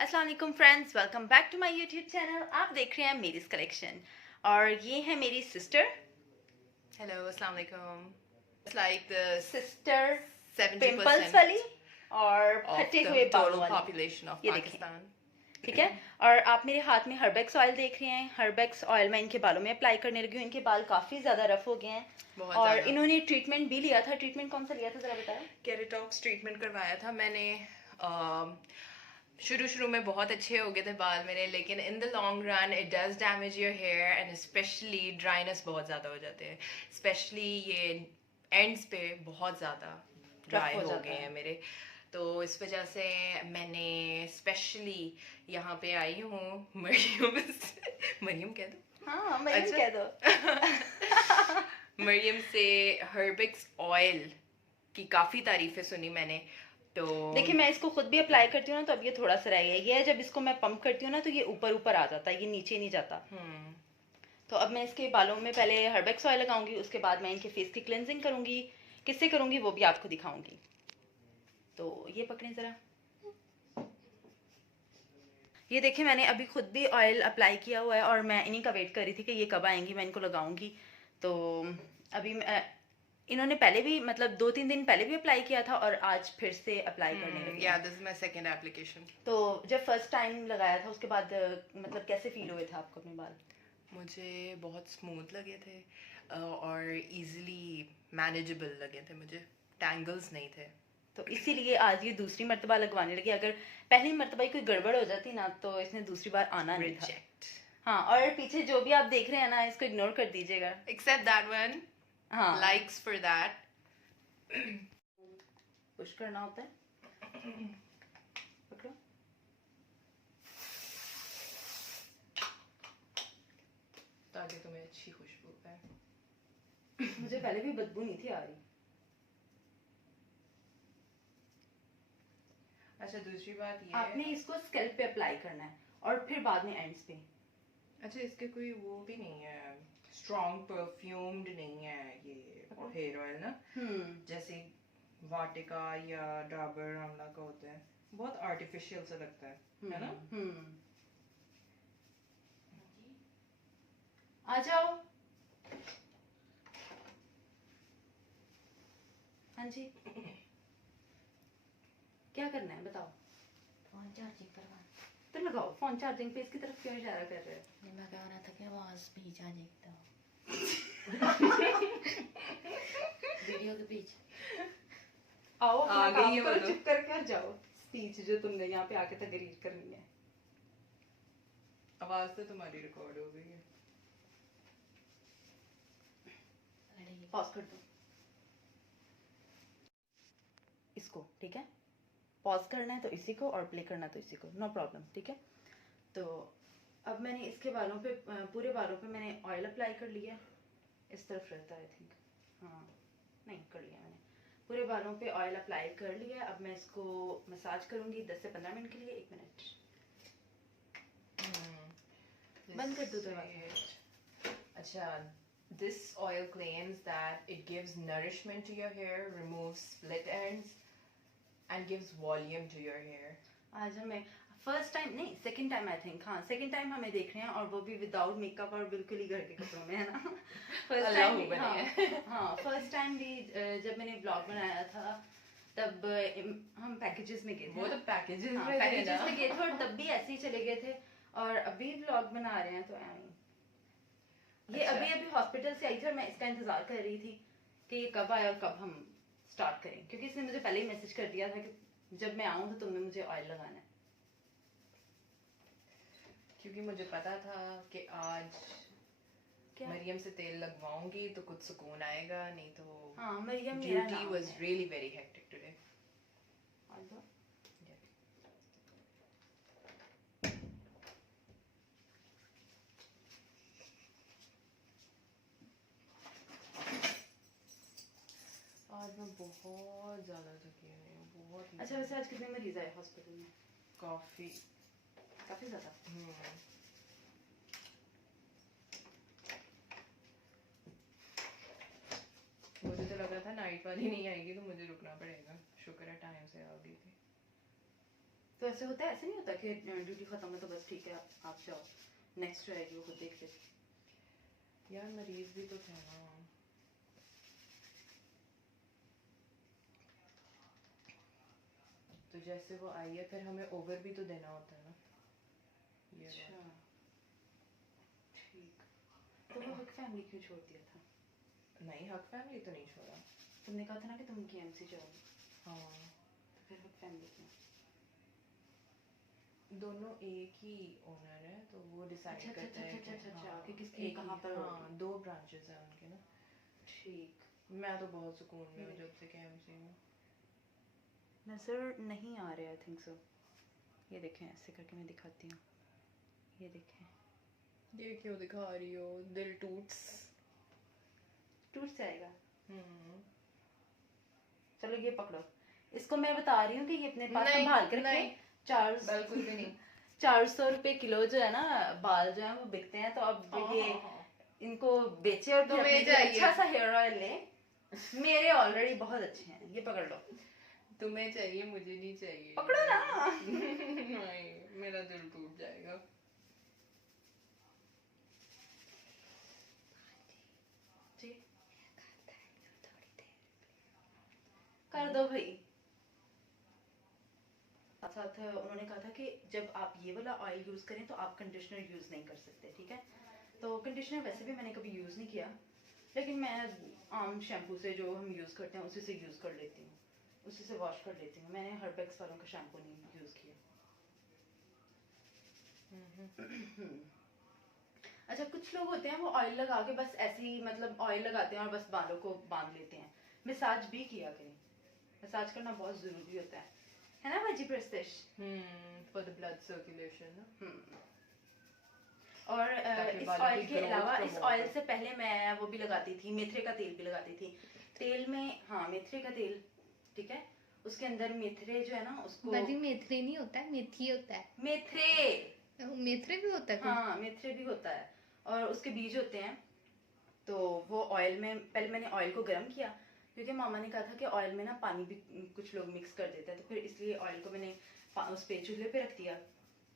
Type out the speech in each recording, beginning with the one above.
अस्सलाम वालेकुम friends, welcome back to my YouTube channel. आप देख रहे हैं मेरीज कलेक्शन और ये है मेरी sister. Hello, Assalamu alaikum. It's like the sister 70% pimples वाली और of फटे the हुए बालों total वाली। population of ये देखें, Pakistan. ठीक है। और आप मेरे हाथ में हर्बेक्स ऑयल देख रहे हैं। हर्बेक्स ऑयल मैं इनके बालों में अप्लाई करने लगी हूँ। इनके बाल काफ़ी ज़्यादा रफ हो गए हैं बहुत और ज़्यादा। इन्होंने ट्रीटमेंट भी लिया था। ट्रीटमेंट कौन सा लिया था ज़रा बताया। केराटॉक्स ट्रीटमेंट करवाया था मैंने। शुरू में बहुत अच्छे हो गए थे बाल मेरे, लेकिन in the long run it does damage your hair and specially dryness बहुत ज़्यादा हो जाते हैं। स्पेशली ये एंड्स पे बहुत ज़्यादा ड्राई हो हो जाता गए है। हैं मेरे। तो इस वजह से मैंने स्पेशली यहाँ पे आई हूँ मरियम मरियम कह दो। हाँ मैं अच्छा। कह दो। मरियम से हर्बिक्स ऑयल की काफ़ी तारीफ़ें सुनी मैंने। तो देखिए मैं इसको खुद भी अप्लाई करती हूँ ना, तो अब ये थोड़ा सा रह गया। ये है जब इसको मैं पंप करती हूँ ना तो ये ऊपर ऊपर आ जाता है, ये नीचे नहीं जाता। तो अब मैं इसके बालों में पहले हर्बेक्स ऑयल लगाऊंगी, उसके बाद मैं इनके फेस की क्लेंजिंग करूंगी। किससे करूंगी वो भी आपको दिखाऊंगी। तो ये पकड़ें ज़रा। ये देखिए मैंने अभी खुद भी ऑयल अप्लाई किया हुआ है और मैं इन्हीं का वेट कर रही थी कि ये कब आएंगी, मैं इनको लगाऊंगी। तो अभी इन्होंने पहले भी मतलब 2-3 दिन पहले भी अप्लाई किया था और आज फिर से अप्लाई करने लगे या हैं। This is my second application. तो जब फर्स्ट टाइम लगाया था उसके बाद मतलब कैसे फील हुए थे आपको अपने बाल। मुझे बहुत स्मूथ लगे थे और इजीली मैनेजेबल लगे थे मुझे। टैंगल्स नहीं थे। तो इसीलिए आज ये दूसरी मर्तबा लगवाने लगी। अगर पहली मर्तबा ही कोई गड़बड़ हो जाती ना तो इसने दूसरी बार आना नहीं था। रिजेक्ट। हाँ, और पीछे जो भी आप देख रहे हैं ना इसको इग्नोर कर दीजिएगा। Except that one. हाँ, लाइक्स फॉर दैट। पुश करना होता है। पकड़ो। ताकि तुम्हें अच्छी खुशबू आए। मुझे पहले भी बदबू नहीं थी आ रही। अच्छा, दूसरी बात ये आपने इसको स्कैल्प पे अप्लाई करना है और फिर बाद में एंड्स पे। अच्छा, इसके कोई वो भी नहीं है, स्ट्रॉन्ग परफ्यूम्ड नहीं है ये हेयर ऑयल ना, जैसे वाटिका या डाबर आंवला का होता है। बहुत आर्टिफिशियल सा लगता है ना। आ जाओ। हाँ जी, क्या करना है बताओ। फोन चार्जिंग करवाना तो लगाओ फोन चार्जिंग पे। इसकी तरफ क्यों इशारा कर रहे हो। नहीं, मैं कह रहा था कि आवाज भी जा जाएगी वीडियो के पीछे। आओ आ अपना गई काम है करो, वो चुप करके जाओ। स्पीच जो तुमने यहाँ पे आके तकरीर करनी है। आवाज तो तुम्हारी रिकॉर्ड हो गई है। पॉज कर दो इसको, ठीक है। पॉज करना है तो इसी को और प्ले करना है तो इसी को, नो प्रॉब्लम, ठीक है। तो अब मैंने इसके बालों पे पूरे बालों पे मैंने ऑयल अप्लाई कर लिया। इस तरफ रहता है आई थिंक। हाँ नहीं, कर लिया मैंने। पूरे बालों पे ऑयल अप्लाई कर लिया। अब मैं इसको मसाज करूंगी 10 से 15 मिनट के लिए। 1 मिनट बंद कर दो दरवाजा। अच्छा, this oil claims that it gives nourishment to your hair, removes split ends and gives volume to your hair. आज हमें फर्स्ट टाइम नहीं, सेकंड टाइम आई थिंक। हाँ सेकंड टाइम हमें देख रहे हैं और वो भी विदाउट मेकअप और बिल्कुल ही घर के कपड़ों में, है ना। फर्स्ट टाइम, हाँ फर्स्ट टाइम भी जब मैंने ब्लॉग बनाया था तब हम पैकेजेस में गए थे। वो तो पैकेजेस हाँ, पैकेजेस में गए थे और तब भी ऐसे ही चले गए थे और अभी ब्लॉग बना रहे हैं तो ये अच्छा। अभी हॉस्पिटल से आई थी और मैं इसका इंतजार कर रही थी कि ये कब आए और कब हम स्टार्ट करें, क्योंकि इसने मुझे पहले ही मैसेज कर दिया था कि जब मैं आऊँ तो तुमने मुझे ऑयल लगाना है। क्योंकि मुझे पता था कि आज मरियम से तेल लगवाऊंगी तो कुछ सुकून आएगा, नहीं तो हाँ मरियम मेरा ड्यूटी नाम वाज है। Really very hectic today. आज मैं बहुत ज़्यादा थकी हुई हूँ, बहुत। अच्छा वैसे आज कितने मरीज आए हॉस्पिटल में। काफ़ी ज़्यादा। मुझे तो लगा था नाइट वाली नहीं आएगी तो मुझे रुकना पड़ेगा। शुक्र है टाइम से आ गई थी। तो ऐसे होता है, ऐसे नहीं होता कि ड्यूटी खत्म है तो बस ठीक है आप जाओ, नेक्स्ट आएगी वो खुद देख ले। यार मरीज भी तो थे ना। तो जैसे वो आई है फिर हमें ओवर भी तो देना होता है ना। ये अच्छा बात। ठीक। तो वो हक फैमिली क्यों छोड़ दिया था? नहीं, हक फैमिली तो नहीं छोड़ा। तुमने कहा था ना कि तुम केएमसी जाओगे, हाँ, तो फिर हक फैमिली क्यों? दोनों एक ही ओनर है तो वो डिसाइड अच्छा, करते हैं अच्छा, हाँ, कि किसकी एक कहाँ ही- पर हाँ, होगी। 2 ब्रांचेस हैं उनके ना। ठीक। मैं तो बहुत सुकून में हूँ हम्म। जब से केएमसी में। नजर नहीं आ रहा, आई थिंक सो। ये देखें, ऐसे करके मैं दिखाती हूँ, ये देखें। ये क्यों दिखा रही हो? दिल टूट्स। टूट जाएगा। हम्म। चलो ये पकड़ो, इसको मैं बता रही हूँ कि ये अपने पास नहीं, संभाल के नहीं, रखें। 400 बिल्कुल भी नहीं। 400 रुपए किलो जो है ना बाल जो है वो बिकते हैं, तो अब ये इनको बेचे और तो फिर अपने ये लिए चाहिए। अच्छा सा हेयर ऑयल ले। मेरे ऑलरेडी बहुत अच्छे हैं, ये पकड़ लो। तुम्हें चाहिए, मुझे नहीं चाहिए। पकड़ो ना। नहीं, मेरा दिल टूट जाएगा। जी कर दो भाई। साथ साथ उन्होंने कहा था कि जब आप ये वाला ऑयल यूज करें तो आप कंडीशनर यूज नहीं कर सकते, ठीक है। तो कंडीशनर वैसे भी मैंने कभी यूज नहीं किया, लेकिन मैं आम शैम्पू से जो हम यूज करते हैं उसी से यूज कर लेती हूँ, उसी से वॉश कर लेती हूँ। मैंने हर्बेक्स वालों का शैम्पू नहीं यूज किया। अच्छा, कुछ लोग होते हैं वो ऑयल लगा के बस ऐसे ही, मतलब ऑयल लगाते हैं और बस बालों को बांध लेते हैं। मसाज भी किया करें, मसाज करना बहुत जरूरी होता है ना भाजी प्रस्तिश? फॉर द ब्लड सर्कुलेशन ना। और ताकि इस बालों ऑयल की के growth अलावा इस promote ऑयल हो। से पहले मैं वो भी लगाती थी, मेथरे का तेल भी लगाती थी। तेल में, हाँ मेथरे का तेल, ठीक है, उसके अंदर मेथरे जो है ना उसको। बाजी मेथरे नहीं होता है, मेथी होता है। मेथरे, मेथरे भी होता है कोई? हाँ मेथरे भी होता है, और उसके बीज होते हैं। तो वो ऑयल में, पहले मैंने ऑयल को गर्म किया, क्योंकि मामा ने कहा था कि ऑयल में ना पानी भी कुछ लोग मिक्स कर देते हैं, तो फिर इसलिए ऑयल को मैंने उस पे चूल्हे पे रख दिया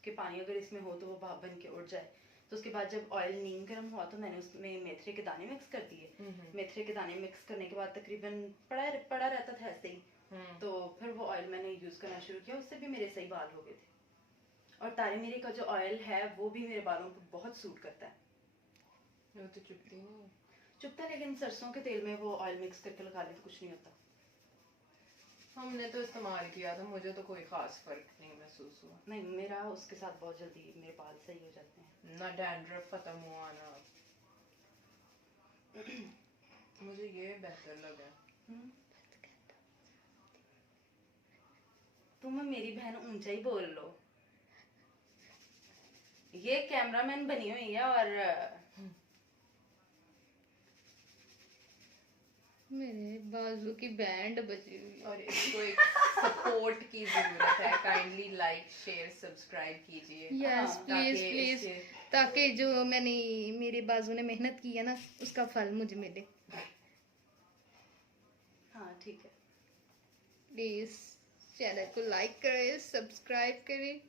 कि पानी अगर इसमें हो तो वो भाप बन के उड़ जाए। तो उसके बाद जब ऑयल नीम गर्म हुआ तो मैंने उसमें मेथरे के दाने मिक्स कर दिए। मेथरे के दाने मिक्स करने के बाद तकरीबन पड़ा रहता था ऐसे ही। तो फिर वो ऑयल मैंने यूज करना शुरू किया, उससे भी मेरे सही बाल हो गए थे। और तारे मीरे का जो ऑयल है वो भी मेरे बालों पर बहुत सूट करता है। वो तो चुपती नहीं। चुपता, लेकिन सरसों के तेल में वो ऑयल मिक्स करके लगा ले तो कुछ नहीं होता। हमने तो इस्तेमाल किया था, मुझे तो कोई खास फर्क नहीं महसूस हुआ। नहीं, मेरा उसके साथ बहुत जल्दी मेरे बाल सही हो जाते हैं। ना डैंड्रफ खत्म हुआ ना। मुझे ये बेहतर लगा। तुम मेरी बहन ऊंचा ही बोल लो। ये कैमरामैन बनी हुई है और मेरे बाजू की बैंड बची हुई है। और इसको एक सपोर्ट की जरूरत है। काइंडली लाइक शेयर सब्सक्राइब कीजिए। यस प्लीज ताकि प्लीज, इसके- ताकि जो मैंने मेरे बाजू ने मेहनत की है ना उसका फल मुझे मिले। हाँ ठीक है। प्लीज चैनल को लाइक करें, सब्सक्राइब करें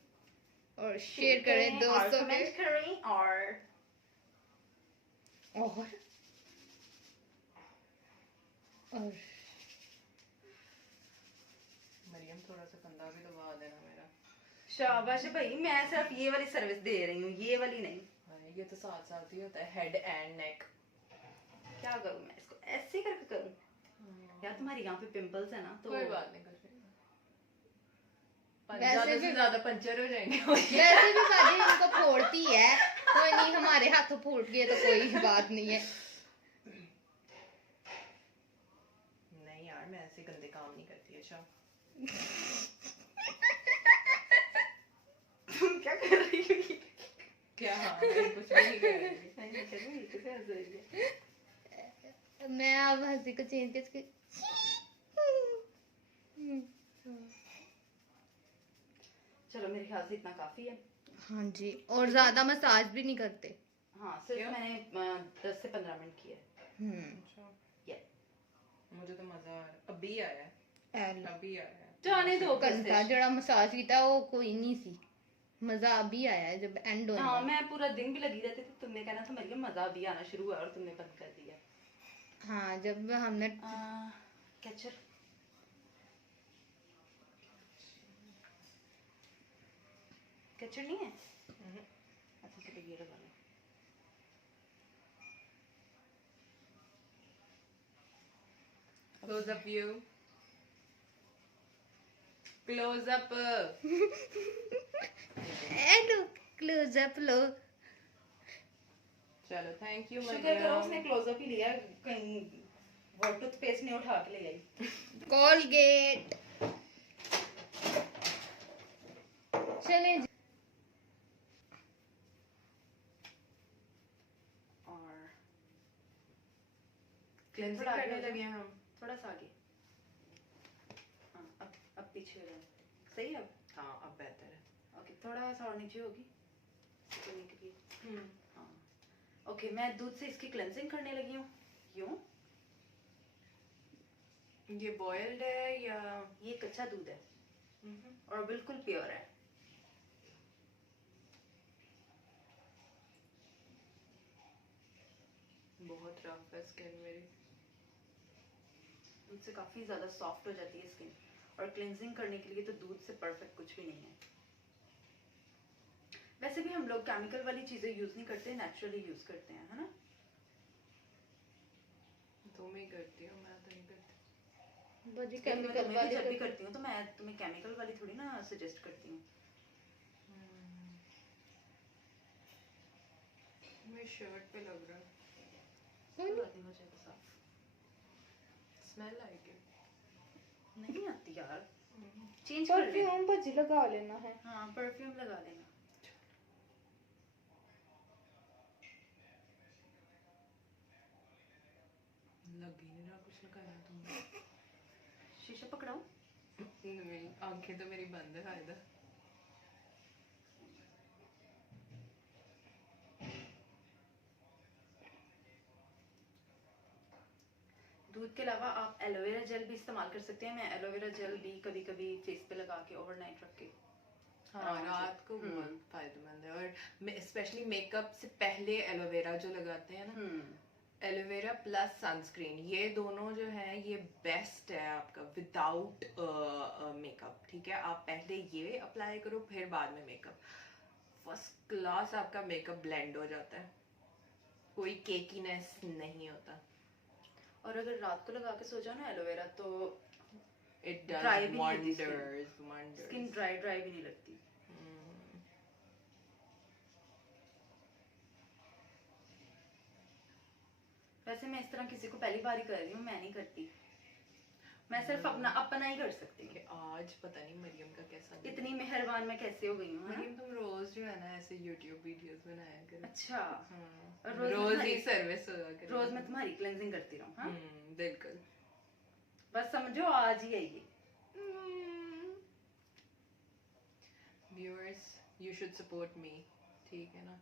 और शेयर करें और दोस्तों के। कमेंट करें और मरियम थोड़ा सा कंधा भी दबा देना मेरा। शाबाश भाई, मैं सिर्फ ये वाली सर्विस दे रही हूँ, ये वाली नहीं। अरे ये तो साथ साथ ही होता है, हेड एंड नेक। क्या करूँ मैं इसको, ऐसे करके करूँ? यार तुम्हारी यहाँ पे पिंपल्स है ना, तो कोई बात नहीं, कुछ नहीं। वैसे ज्यादा से भी- ज्यादा पंचर हो जाएंगे। वैसे भी बाजी इनको फोड़ती है, कोई नहीं, हमारे हाथों फूट गए तो कोई बात नहीं है। नहीं यार, मैं ऐसे गंदे काम नहीं करती। अच्छा तुम क्या कर रही हो? क्या? हाँ, मैं कुछ भी नहीं कर रही। मैं अब हंसी को चेंज करके चलो मेरे ख्याल से इतना काफी है। हाँ जी, और ज्यादा मसाज भी नहीं करते। हाँ, सिर्फ क्यों? मैंने 10 से 15 मिनट किए। अच्छा, ये मुझे तो मजा आ रहा है। अभी आया है, एल अभी आया है। जाने दो घंटा जड़ा मसाज किया वो कोई नहीं सी मजा अभी आया है जब एंड होने हाँ वाला। मैं पूरा दिन भी लगी रहती थी, तुमने कहना था मरियम मजा अभी आना शुरू हुआ और तुमने बंद कर दिया। हाँ जब हमने कैचर कैचर नहीं है? अच्छा चलो ये लगा लो। Close up view. Close up. Close up लो। चलो थैंक यू शुक्र करो उसने क्लोजअप ही लिया, कहीं वो टूथपेस्ट नहीं उठा के ले आई। कोलगेट चले जी। और क्लेंजिंग थोड़ा आगे करने हो जाओ। लगे हैं हम। थोड़ा सा आगे। हाँ अब पीछे हो जाओ। सही है अब? हाँ अब बेहतर है। ओके थोड़ा सा और नीचे होगी करने के लिए। हम्म। हाँ ओके मैं दूध से इसकी क्लेंजिंग करने लगी हूँ। यूँ ये बॉइल्ड है या ये कच्चा दूध है और बिल्कुल प्योर है। बहुत रफ है स्किन मेरी। दूध से काफी ज्यादा सॉफ्ट हो जाती है स्किन, और क्लेंजिंग करने के लिए तो दूध से परफेक्ट कुछ भी नहीं है। वैसे भी हम लोग केमिकल वाली चीजें यूज नहीं करते, नेचुरली यूज करते हैं, है ना? तुम ही करती हो, मैं तो नहीं करती। बड़ी लेकिन मैं केमिकल तुम्हें भी वाली जब भी करती हूँ तो मैं तुम्हें केमिकल वाली थोड़ी ना सजेस्ट करती हूँ। मेरी शर्ट पे लग रहा है। कोई बात नहीं, हो जाएगा साफ। स्मेल आएगी। नहीं आती यार, चेंज कर लेना। परफ्यूम भजी लगा लेना है। हाँ परफ्यूम लगा लेना। लग ही नहीं रहा कुछ लगाया तुमने। शीशा पकड़ाऊं? मेरी आंखें तो मेरी बंद है फायदा। दूध के अलावा आप एलोवेरा जेल भी इस्तेमाल कर सकते हैं। मैं एलोवेरा जेल भी कभी कभी फेस पे लगा के ओवरनाइट रख के हाँ आराम से। रात को बहुत फायदेमंद है। और स्पेशली मेकअप से पहले एलोवेरा जो लगाते हैं ना, एलोवेरा प्लस सनस्क्रीन, ये दोनों जो है ये बेस्ट है आपका विदाउट मेकअप। ठीक है, आप पहले ये अप्लाई करो फिर बाद में मेकअप। फर्स्ट क्लास आपका मेकअप ब्लेंड हो जाता है, कोई केकीनेस नहीं होता। और अगर रात को लगा के सो जाओ ना एलोवेरा तो इट Dry डज भी नहीं होती skin। Wonders skin wonders. Dry dry भी नहीं लगती। वैसे मैं इस तरह किसी को पहली बार ही कर रही हूँ, मैं नहीं करती। मैं सिर्फ अपना ही कर सकती हूँ। आज पता नहीं मरियम का कैसा दिन है। इतनी मेहरबान मैं कैसे हो गई हूँ, है ना? मरियम तुम रोज जो है ना ऐसे YouTube वीडियोस बनाया करो। अच्छा हाँ, और रोज रोज ही तुम्हारी- सर्विस होगा करे। रोज मैं तुम्हारी क्लेंजिंग करती रहूँ, हाँ? बिल्कुल। बस समझो आज ही आइए। Viewers you should support me, ठीक है ना?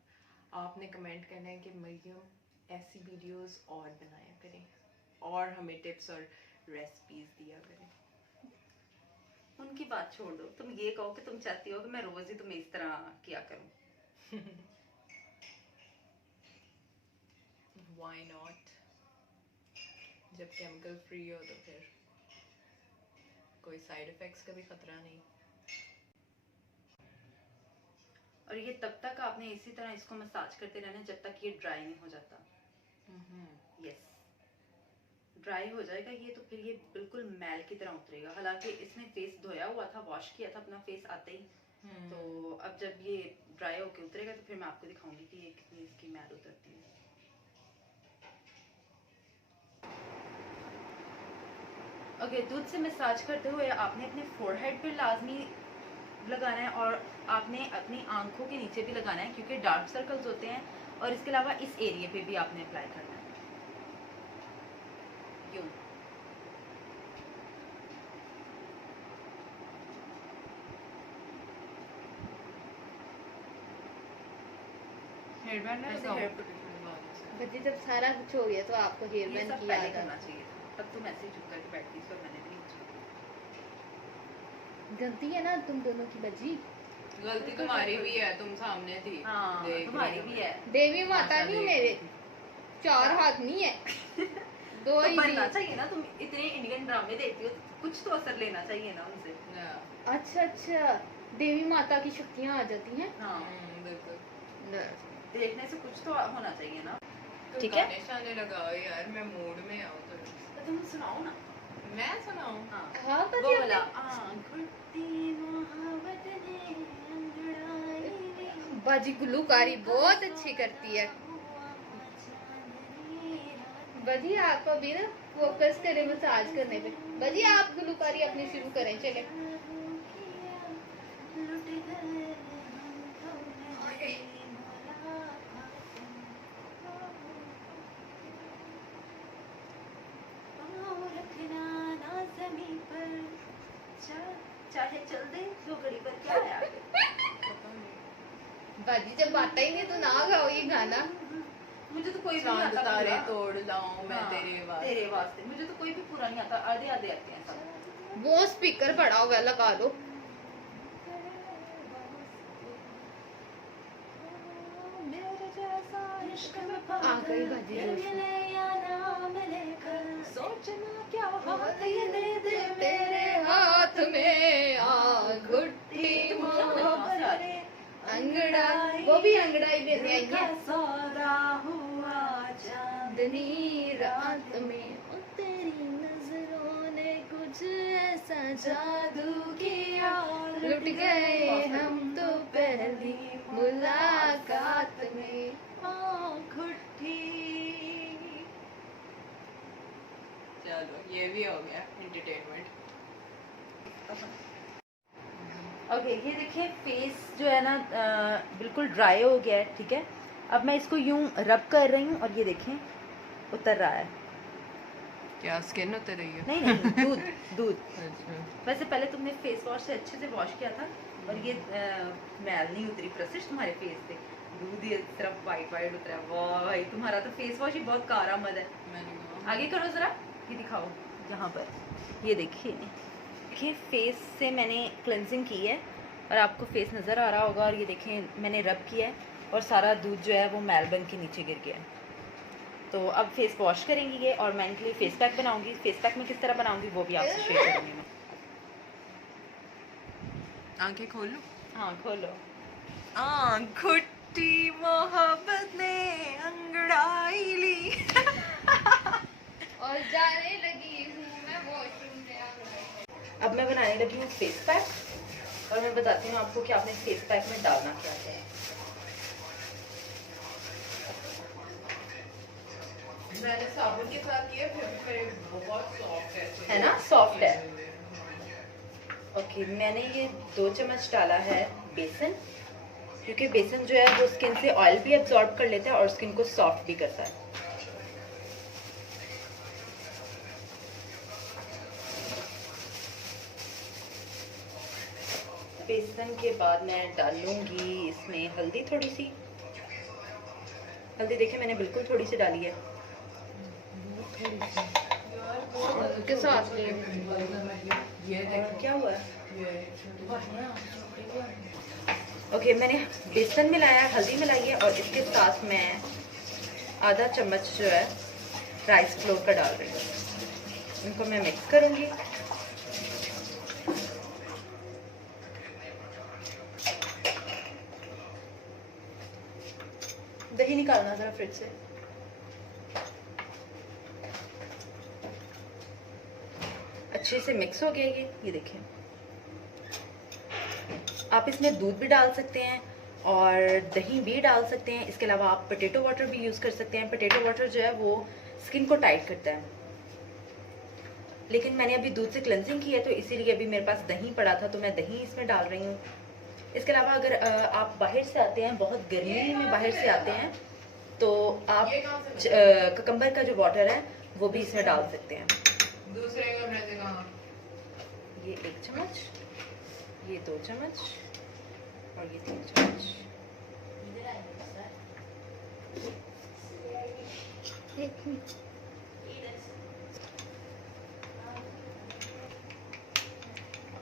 आपने कमेंट करना है कि मरियम ऐसी वीडियोस और बनाया करें और हमें टिप्स और रेसिपीज दिया करें। उनकी बात छोड़ दो, तुम ये कहो कि तुम चाहती हो कि मैं रोज ही तुम्हें इस तरह किया करूं। Why not? जब केमिकल फ्री हो तो फिर कोई साइड इफेक्ट्स का भी खतरा नहीं। और ये तब तक आपने इसी तरह इसको मसाज करते रहना जब तक ये ड्राई नहीं हो जाता। यस, ड्राई हो जाएगा ये तो फिर ये बिल्कुल मैल की तरह उतरेगा। हालांकि इसने फेस धोया हुआ था, वॉश किया था अपना फेस आते ही। तो अब जब ये ड्राई होके उतरेगा तो फिर मैं आपको दिखाऊंगी कि ये कितनी इसकी मैल उतरती है। ओके, दूध से मसाज करते हुए आपने अपने फोरहेड पे लाजमी लगाना है और आपने अपनी आंखों के नीचे भी लगाना है क्योंकि डार्क सर्कल्स होते हैं, और इसके अलावा इस एरिया पे भी आपने अप्लाई करना है। यूं हेयर बैंड ऐसे लगाओ। hair बच्चे जब सारा कुछ हो गया तो आपको हेयर ये बैंड सब की पहले याद करना आ चाहिए था, तब तुम ऐसे ही चुप करके बैठती, सो मैंने भी नहीं गलती है ना तुम दोनों की बजी। गलती तुम्हारी भी है, तुम सामने थी। हाँ देख तुम्हारी रही भी है। देवी माता नहीं हूँ मेरे, 4 हाथ नहीं है, 2 तो ही बनना थी। चाहिए ना, तुम इतने इंडियन ड्रामे देखती हो, कुछ तो असर लेना चाहिए ना उनसे। हो। अच्छा अच्छा, देवी माता की शक्तियाँ आ जाती हैं। हाँ बिल्कुल। देखने से कुछ तो होना चाहिए ना। तो ठीक है। गाने शाने लगाओ यार, मैं मूड में आऊँ तो। तो तुम सुनाओ ना। मैं सुनाऊँ? हाँ हाँ वो बजी वाला अपने मोहब्बत ने अंगड़ाई बाजी गुलूकारी बहुत अच्छी करती है। बजी आप अभी ना फोकस करें मसाज करने पे। बजी आप गुलूकारी अपनी शुरू करें, चले। चाहे चल दे 2 घड़ी पर, क्या है आगे? बाजी जब आता ही नहीं तो ना गाओ ये गाना। मुझे तो कोई भी नहीं चांद आता तारे पूरा। तोड़ लाऊं मैं हाँ, तेरे वास्ते। तेरे वास्ते मुझे तो कोई भी पूरा नहीं आता, आधे आधे आते हैं सब। वो स्पीकर बड़ा हुआ है, लगा लो। आ गई बाजी जोश में। सोचना क्या हाथ ये दे दे मेरे हाथ में, आ घुट्टी मोहब्बत अंगड़ा, वो भी अंगड़ाई देने आई है। सौदा हुआ चांदनी रात में ओ तेरी नजरों ने कुछ ऐसा जादू किया, लुट गए हम तो पहली मुलाकात में। चलो ये भी हो गया एंटरटेनमेंट। ओके ये देखिए फेस जो है ना बिल्कुल ड्राई हो गया है, ठीक है। अब मैं इसको यूं रब कर रही हूँ और ये देखें उतर रहा है। क्या स्किन उतर रही है? नहीं नहीं दूध दूध। अच्छा। वैसे पहले तुमने फेस वॉश से अच्छे से वॉश किया था और ये मैल नहीं उतरी, प्रशिश तुम्हारे फेस से दूध ही सिर्फ वाइट वाइट उतरा। वाह भाई तुम्हारा तो फेस वॉश ही बहुत कारामद है। मैंने कहा आगे करो जरा, ये दिखाओ यहाँ पर, ये देखिए फेस से मैंने क्लेंजिंग की है और आपको फेस नज़र आ रहा होगा। और ये देखें मैंने रब किया है और सारा दूध जो है वो मैल बन के नीचे गिर गया है। तो अब फेस वॉश करेंगी ये और मैं इनके लिए फेस पैक बनाऊंगी। फेस पैक में किस तरह बनाऊंगी वो भी आपसे शेयर करूँगी मैं। आंखें खोल लो। हाँ खोलो। घुट्टी मोहब्बत ने अंगड़ाई ली। और जाने लगी हूँ मैं वॉशरूम में। अब मैं बनाने लगी हूँ फेस पैक और मैं बताती हूँ आपको कि आपने फेस पैक में डालना क्या है। मैंने साबुन के साथ किया, फिर भी मेरे बहुत सॉफ्ट है ना, सॉफ्ट है। ओके मैंने ये 2 चम्मच डाला है बेसन, क्योंकि बेसन जो है वो स्किन से ऑयल भी एब्जॉर्ब कर लेता है और स्किन को सॉफ्ट भी करता है। बेसन के बाद मैं डालूंगी इसमें हल्दी, थोड़ी सी हल्दी। देखिए मैंने बिल्कुल थोड़ी सी डाली है। के साथ क्या हुआ? ओके मैंने बेसन मिलाया है, हल्दी मिलाई है और इसके साथ मैं आधा चम्मच जो है राइस फ्लोर का डाल रही हूँ। इनको मैं मिक्स करूँगी। दही निकालना जरा फ्रिज से। अच्छे से मिक्स हो गया ये देखें। आप इसमें दूध भी डाल सकते हैं और दही भी डाल सकते हैं। इसके अलावा आप पोटैटो वाटर भी यूज़ कर सकते हैं। पोटैटो वाटर जो है वो स्किन को टाइट करता है, लेकिन मैंने अभी दूध से क्लेंजिंग की है तो इसीलिए अभी मेरे पास दही पड़ा था तो मैं दही इसमें डाल रही हूँ। इसके अलावा अगर आप बाहर से आते हैं, बहुत गर्मी में बाहर से आते हैं, तो आप ककम्बर का जो वाटर है वो भी इसमें डाल सकते हैं। दूसरे कमरे से कहाँ? ये 1 चम्मच, ये 2 चम्मच और ये 3 चम्मच।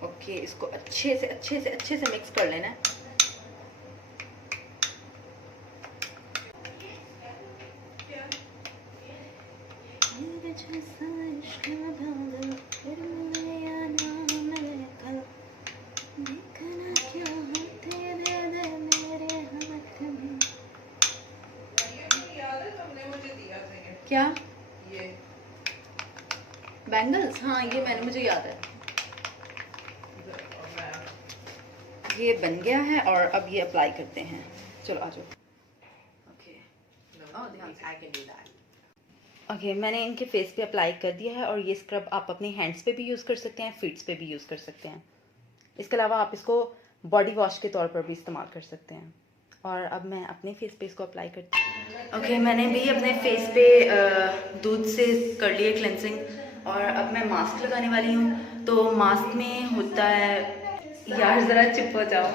ओके ओके, इसको अच्छे से मिक्स कर लेना है। क्या ये बैंगल्स? हाँ, ये मैंने, मुझे याद है। ये बन गया है और अब ये अप्लाई करते हैं। चलो आ जाओ। ओके, मैंने इनके फेस पे अप्लाई कर दिया है और ये स्क्रब आप अपने हैंड्स पे भी यूज़ कर सकते हैं, फीट्स पे भी यूज़ कर सकते हैं। इसके अलावा आप इसको बॉडी वॉश के तौर पर भी इस्तेमाल कर सकते हैं। और अब मैं अपने फेस पे इसको अप्लाई करती हूँ। ओके, मैंने भी अपने फेस पे दूध से कर लिए क्लेंजिंग और अब मैं मास्क लगाने वाली हूँ। तो मास्क में होता है, यार ज़रा चुप हो जाओ।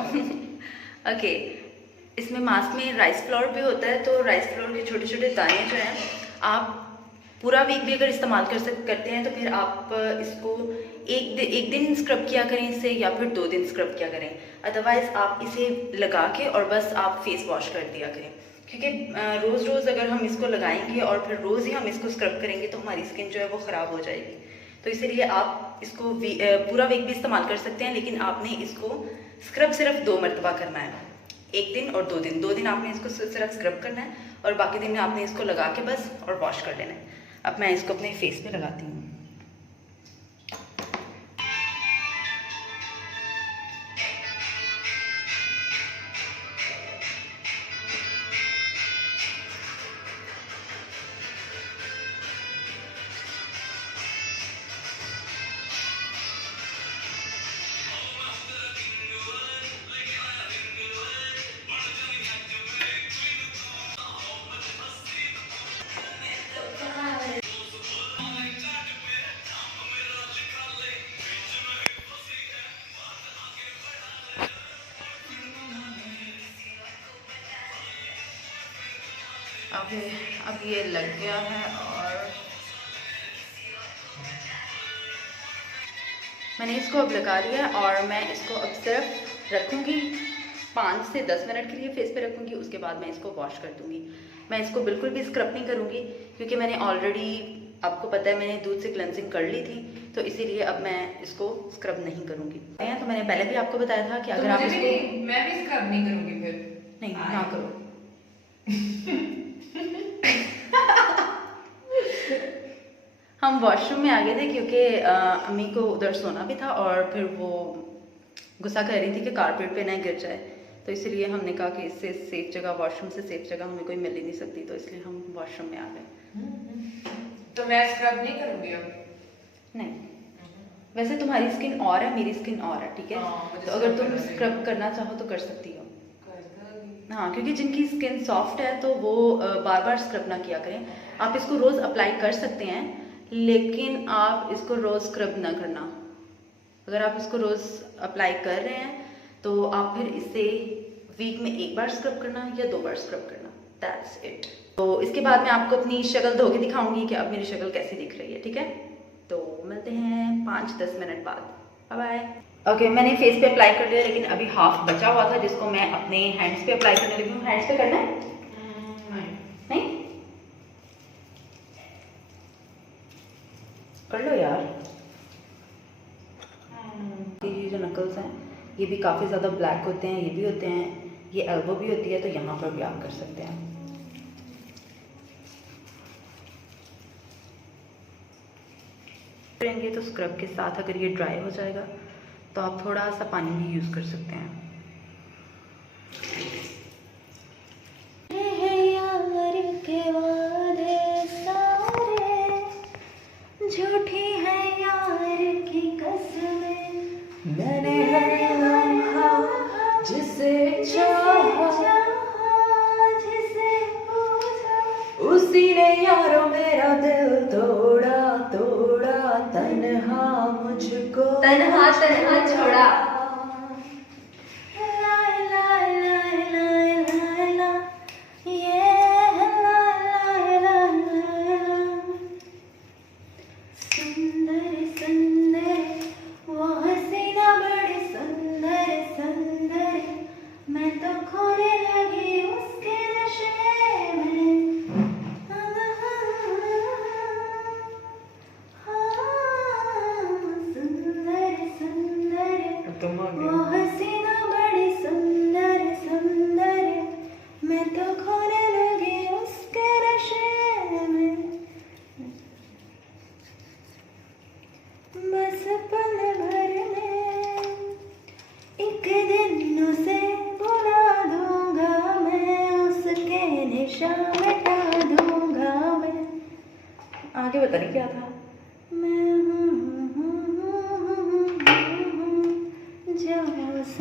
ओके, इसमें मास्क में राइस फ्लोर भी होता है। तो राइस फ्लोर के छोटे छोटे दाने जो हैं, आप पूरा वीक भी अगर इस्तेमाल करते हैं तो फिर आप इसको एक दिन स्क्रब किया करें इससे, या फिर 2 दिन स्क्रब किया करें। अदरवाइज़ आप इसे लगा के और बस आप फेस वॉश कर दिया करें, क्योंकि रोज़ अगर हम इसको लगाएंगे और फिर रोज़ ही हम इसको स्क्रब करेंगे तो हमारी स्किन जो है वो ख़राब हो जाएगी। तो इसीलिए आप इसको पूरा वीक भी इस्तेमाल कर सकते हैं, लेकिन आपने इसको स्क्रब सिर्फ 2 मरतबा करना है, 1 दिन और 2 दिन। 2 दिन आपने इसको सिर्फ स्क्रब करना है और बाकी दिन में आपने इसको लगा के बस और वॉश कर लेना है। अब मैं इसको अपने फेस पे लगाती हूँ। अब ये लग गया है और मैंने इसको अब लगा लिया और मैं इसको अब सिर्फ रखूँगी 5 से 10 मिनट के लिए फेस पे रखूँगी। उसके बाद मैं इसको वॉश कर दूँगी। मैं इसको बिल्कुल भी स्क्रब नहीं करूँगी, क्योंकि मैंने ऑलरेडी, आपको पता है, मैंने दूध से क्लेंजिंग कर ली थी, तो इसीलिए अब मैं इसको स्क्रब नहीं करूँगी। तो मैंने पहले भी आपको बताया था कि अगर आप इसको, मैं भी स्क्रब नहीं करूँगी फिर। नहीं ना करो। हम वॉशरूम में आ गए थे क्योंकि अम्मी को उधर सोना भी था और फिर वो गुस्सा कर रही थी कि कारपेट पे ना गिर जाए, तो इसलिए हमने कहा कि इससे सेफ जगह, वॉशरूम से सेफ जगह हमें कोई मिल ही नहीं सकती, तो इसलिए हम वॉशरूम में आ गए। तो मैं स्क्रब नहीं करूँगी अब? नहीं, वैसे तुम्हारी स्किन और है, मेरी स्किन और है, ठीक है? तो अगर तुम स्क्रब करना चाहो तो कर सकती हो। हाँ, क्योंकि जिनकी स्किन सॉफ्ट है तो वो बार बार स्क्रब ना किया करें। आप इसको रोज़ अप्लाई कर सकते हैं, लेकिन आप इसको रोज़ स्क्रब ना करना। अगर आप इसको रोज़ अप्लाई कर रहे हैं तो आप फिर इसे वीक में 1 बार स्क्रब करना या 2 बार स्क्रब करना, दैट्स इट। तो इसके बाद मैं आपको अपनी शक्ल धो के दिखाऊंगी कि अब मेरी शक्ल कैसी दिख रही है, ठीक है? तो मिलते हैं 5-10 मिनट बाद। Bye bye. ओके, मैंने फेस पे अप्लाई कर लिया, लेकिन अभी हाफ बचा हुआ था जिसको मैं अपने हैंड्स पे अप्लाई करने लगी हूँ। हैंड्स पे करना है? नहीं? कर लो यार। ये जो नकल्स हैं ये भी काफ़ी ज़्यादा ब्लैक होते हैं, ये भी होते हैं, ये एल्बो भी होती है, तो यहाँ पर भी आप कर सकते हैं। करेंगे तो स्क्रब के साथ अगर ये ड्राई हो जाएगा तो आप थोड़ा सा पानी भी यूज़ कर सकते हैं। झूठी है यार की कसमें, मैंने हर लम्हा जिसे चाहा, जिसे पूछा, उसी ने यारों मेरा दिल तोड़ा तोड़ा, तन्हा मुझको तन्हा छोड़ा। सुंदर सुंदर वो हसीना बड़ी खोने लगी उसके नशे में, सुंदर सुंदर तुम आ वो हसीना बड़ी सुंदर सुंदर, मैं तो खोने लगी उसके नशे में, बस पल भर में एक दिन उसे बुला दूंगा मैं, उसके निशान मिटा दूंगा मैं। आगे पता नहीं क्या था। मैं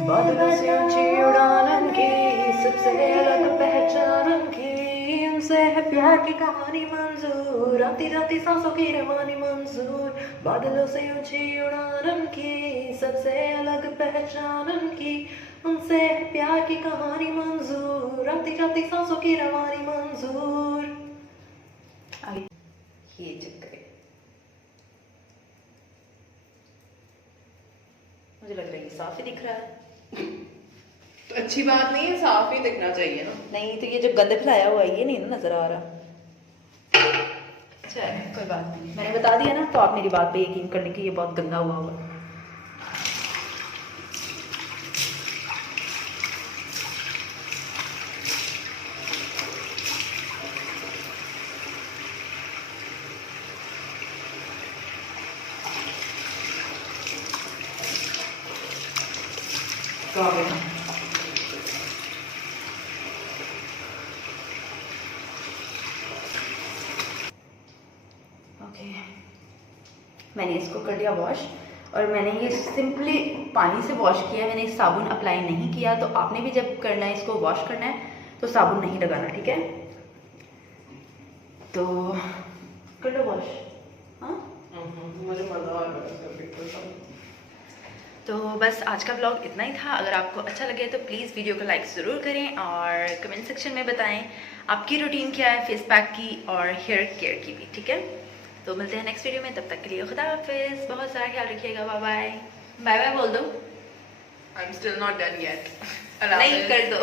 बादलों से ऊंची उड़ान की, सबसे अलग पहचान की, उनसे है प्यार की कहानी मंजूर, आती जाती सांसों की रवानी मंजूर। बादलों से ऊंची उड़ान की, सबसे अलग पहचान की, उनसे है प्यार की कहानी मंजूर, आती जाती सांसों की रवानी मंजूर। ये चक्कर है। मुझे लग रहा है ये साफ ही दिख रहा है। तो अच्छी बात नहीं है, साफ ही दिखना चाहिए ना। नहीं तो ये जो गंद फैलाया हुआ है ये नहीं ना नजर आ रहा। अच्छा कोई बात नहीं, मैंने बता दिया ना, तो आप मेरी बात पे यकीन कर लें कि ये बहुत गंदा हुआ होगा। ओके, मैंने इसको कर लिया वॉश, और मैंने ये सिंपली पानी से वॉश किया है, मैंने साबुन अप्लाई नहीं किया। तो आपने भी जब करना है इसको वॉश करना है तो साबुन नहीं लगाना, ठीक है? तो कर लो वॉश। हाँ मुझे मजा आ रहा है। तो बस आज का ब्लॉग इतना ही था। अगर आपको अच्छा लगे तो प्लीज़ वीडियो को लाइक ज़रूर करें और कमेंट सेक्शन में बताएं आपकी रूटीन क्या है फेस पैक की और हेयर केयर की भी, ठीक है? तो मिलते हैं नेक्स्ट वीडियो में, तब तक के लिए खुदा हाफिज़, बहुत सारा ख्याल रखिएगा, बाय बाय। बाय बाय बोल दो। I'm still not done yet. नहीं कर दो।